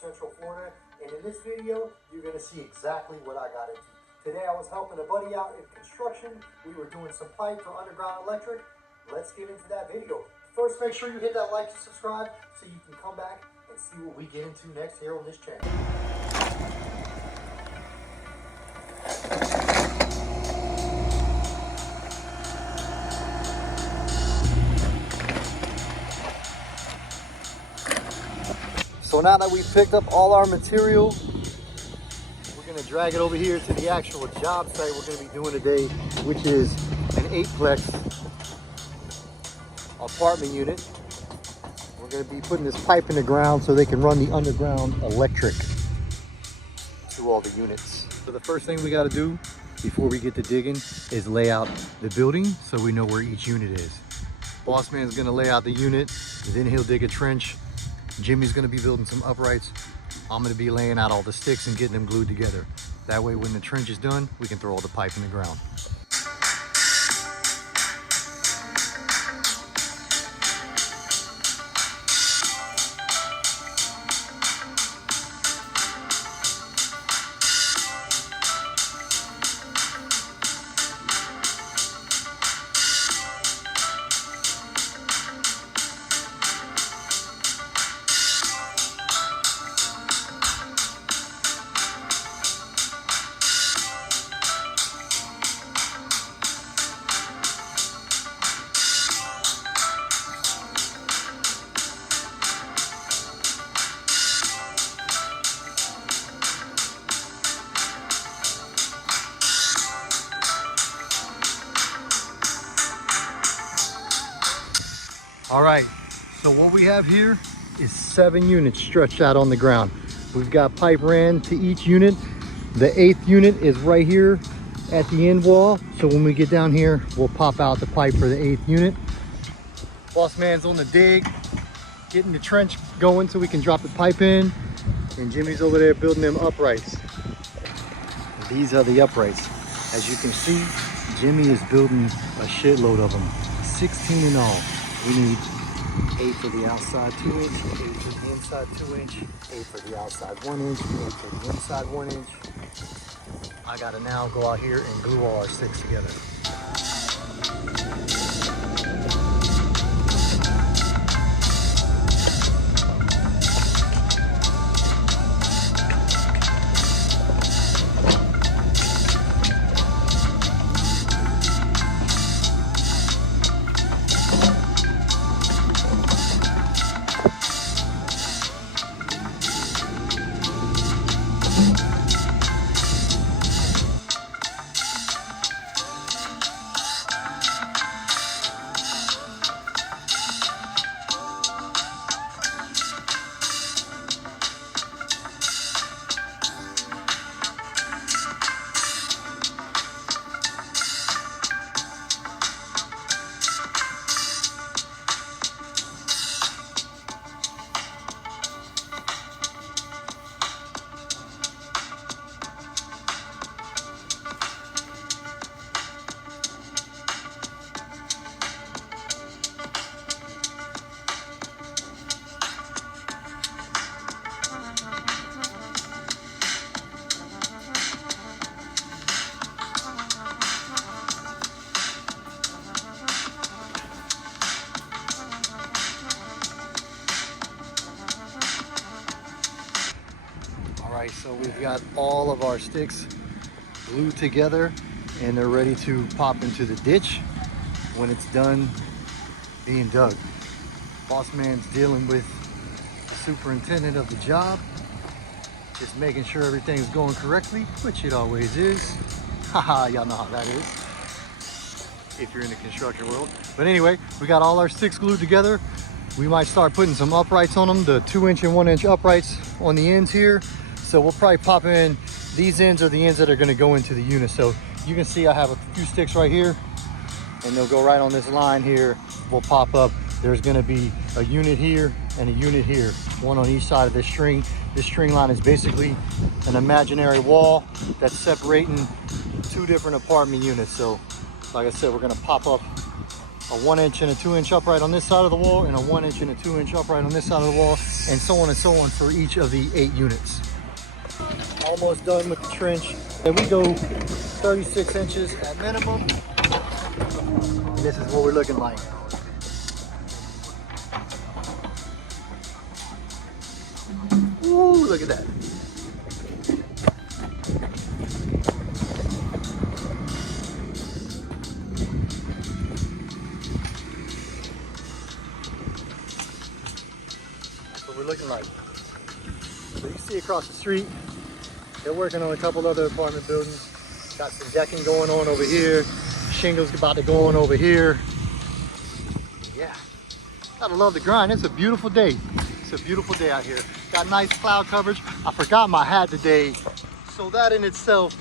Central Florida, and in this video, you're gonna see exactly what I got into. Today I was helping a buddy out in construction. We were doing some pipe for underground electric. Let's get into that video. First, make sure you hit that like and subscribe so you can come back and see what we get into next here on this channel. So now that we've picked up all our material, we're gonna drag it over here to the actual job site we're gonna be doing today, which is an 8-plex apartment unit. We're gonna be putting this pipe in the ground so they can run the underground electric to all the units. So the first thing we gotta do before we get to digging is lay out the building so we know where each unit is. Boss man's gonna lay out the unit, then he'll dig a trench. Jimmy's gonna be building some uprights. I'm gonna be laying out all the sticks and getting them glued together. That way when the trench is done, we can throw all the pipe in the ground. All right, so what we have here is 7 units stretched out on the ground. We've got pipe ran to each unit. The 8th unit is right here at the end wall. So when we get down here, we'll pop out the pipe for the 8th unit. Boss man's on the dig, getting the trench going so we can drop the pipe in. And Jimmy's over there building them uprights. These are the uprights. As you can see, Jimmy is building a shitload of them, 16 in all. We need 8 for the outside 2 inch, 8 for the inside 2 inch, 8 for the outside 1 inch, 8 for the inside 1 inch. I gotta now go out here and glue all our sticks together. Alright, so we've got all of our sticks glued together and they're ready to pop into the ditch when it's done being dug. Boss man's dealing with the superintendent of the job, just making sure everything's going correctly, which it always is. Haha, y'all know how that is if you're in the construction world. But anyway, we got all our sticks glued together. We might start putting some uprights on them, the 2 inch and 1 inch uprights on the ends here. So we'll probably pop in, these ends are the ends that are gonna go into the unit. So you can see I have a few sticks right here and they'll go right on this line here. We'll pop up, there's gonna be a unit here and a unit here, one on each side of this string. This string line is basically an imaginary wall that's separating 2 different apartment units. So like I said, we're gonna pop up a 1" and a 2" upright on this side of the wall, and a 1" and a 2" upright on this side of the wall, and so on and so on for each of the 8 units. Almost done with the trench. And we go 36 inches at minimum. And this is what we're looking like. Ooh, look at that. That's what we're looking like. So you see across the street, they're working on a couple other apartment buildings. Got some decking going on over here. Shingles about to go on over here. Yeah, gotta love the grind. It's a beautiful day. It's a beautiful day out here. Got nice cloud coverage. I forgot my hat today, so that in itself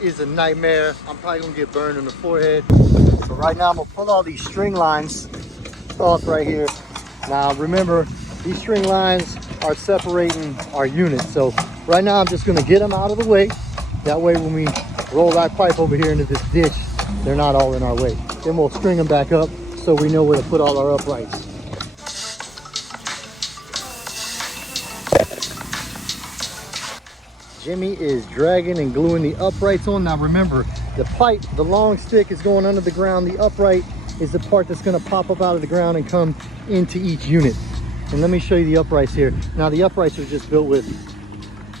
is a nightmare. I'm probably gonna get burned in the forehead. So right now I'm gonna pull all these string lines off right here. Now remember, these string lines are separating our units. So right now I'm just gonna get them out of the way. That way when we roll that pipe over here into this ditch, they're not all in our way. Then we'll string them back up so we know where to put all our uprights. Jimmy is dragging and gluing the uprights on. Now remember, the pipe, the long stick is going under the ground. The upright is the part that's gonna pop up out of the ground and come into each unit. And let me show you the uprights here. Now the uprights are just built with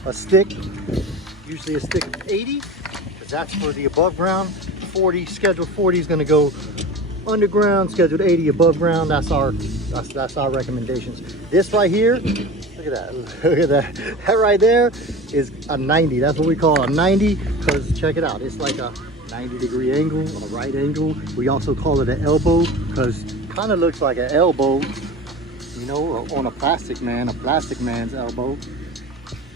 a stick, usually a stick of 80, because that's for the above ground. 40, scheduled 40 is gonna go underground, scheduled 80 above ground. That's our recommendations. This right here, look at that, look at that. That right there is a 90. That's what we call a 90, because check it out. It's like a 90-degree angle, a right angle. We also call it an elbow, because kind of looks like an elbow, you know, on a plastic man's elbow.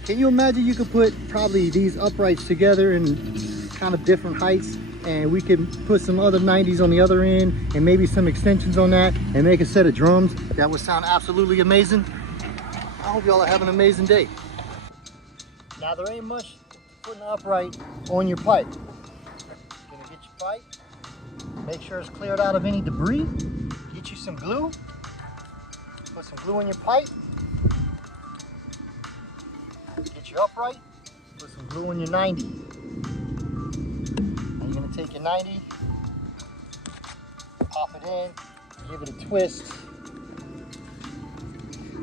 Can you imagine you could put probably these uprights together in kind of different heights, and we can put some other 90s on the other end and maybe some extensions on that and make a set of drums? That would sound absolutely amazing. I hope y'all are having an amazing day. Now there ain't much putting an upright on your pipe. You're gonna get your pipe, make sure it's cleared out of any debris, get you some glue, put some glue in your pipe, get your upright, put some glue in your 90. Now you're gonna take your 90, pop it in, give it a twist.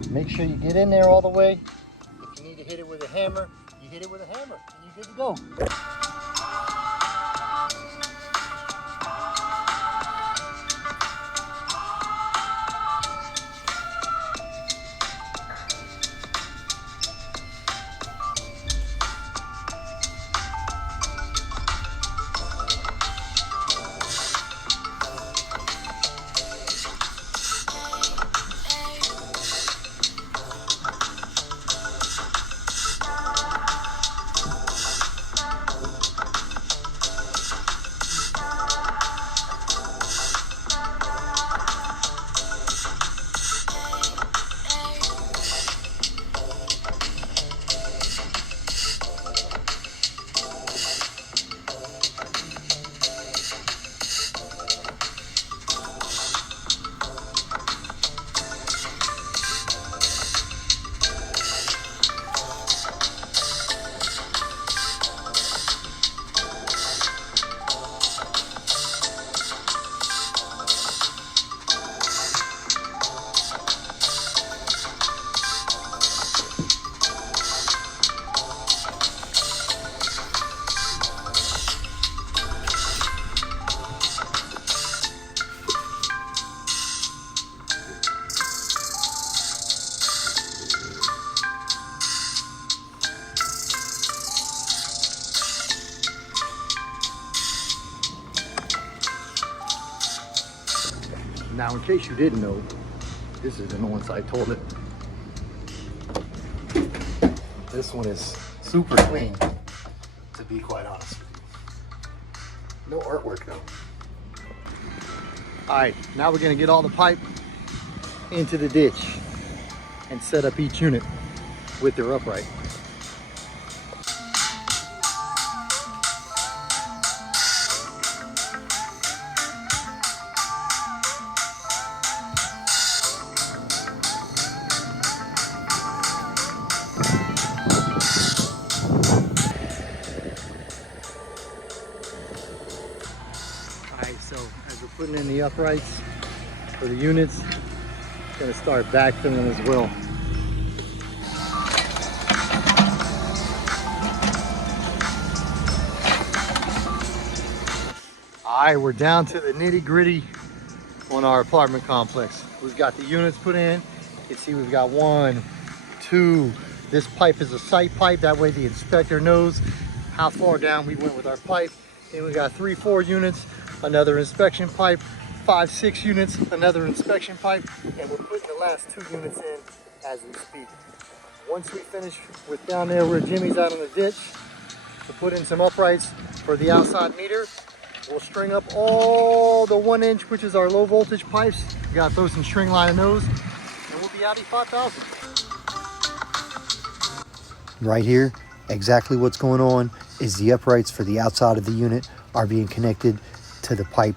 Make sure you get in there all the way. If you need to hit it with a hammer, you hit it with a hammer, and you're good to go. Now, in case you didn't know, this is an on-site toilet. This one is super clean, to be quite honest with you. No artwork though. All right, now we're gonna get all the pipe into the ditch and set up each unit with their upright. uprights for the units. Gonna start backfilling as well. All right, we're down to the nitty gritty on our apartment complex. We've got the units put in. You can see we've got 1, 2. This pipe is a site pipe. That way the inspector knows how far down we went with our pipe. Then we got 3, 4 units, another inspection pipe, 5, 6 units, another inspection pipe, and we're putting the last 2 units in as we speak. Once we finish with down there where Jimmy's out on the ditch, we'll put in some uprights for the outside meter. We'll string up all the 1-inch, which is our low voltage pipes. We gotta throw some string line in those, and we'll be out of 5,000. Right here, exactly what's going on is the uprights for the outside of the unit are being connected to the pipe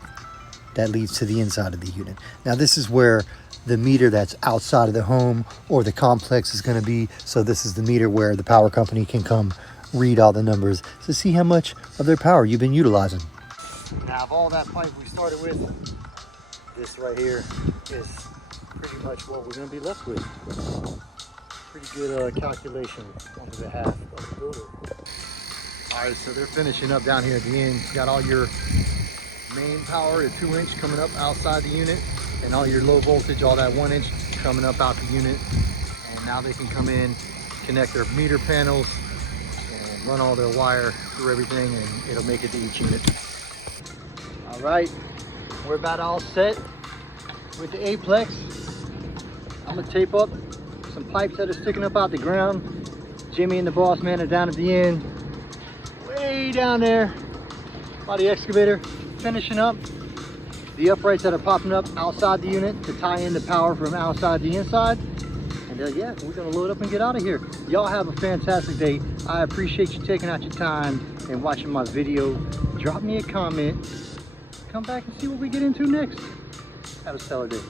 that leads to the inside of the unit. Now this is where the meter that's outside of the home or the complex is going to be. So this is the meter where the power company can come read all the numbers to see how much of their power you've been utilizing. Now of all that pipe we started with, this right here is pretty much what we're going to be left with. Pretty good calculation on behalf of the builder. All right, so they're finishing up down here at the end. Got all your main power at 2-inch coming up outside the unit, and all your low voltage, all that 1-inch coming up out the unit. And now they can come in, connect their meter panels, and run all their wire through everything, and it'll make it to each unit. All right, we're about all set with the Aplex. I'm gonna tape up some pipes that are sticking up out the ground. Jimmy and the boss man are down at the end, way down there by the excavator, finishing up the uprights that are popping up outside the unit to tie in the power from outside the inside. And yeah, we're gonna load up and get out of here. Y'all have a fantastic day. I appreciate you taking out your time and watching my video. Drop me a comment. Come back and see what we get into next. Have a stellar day.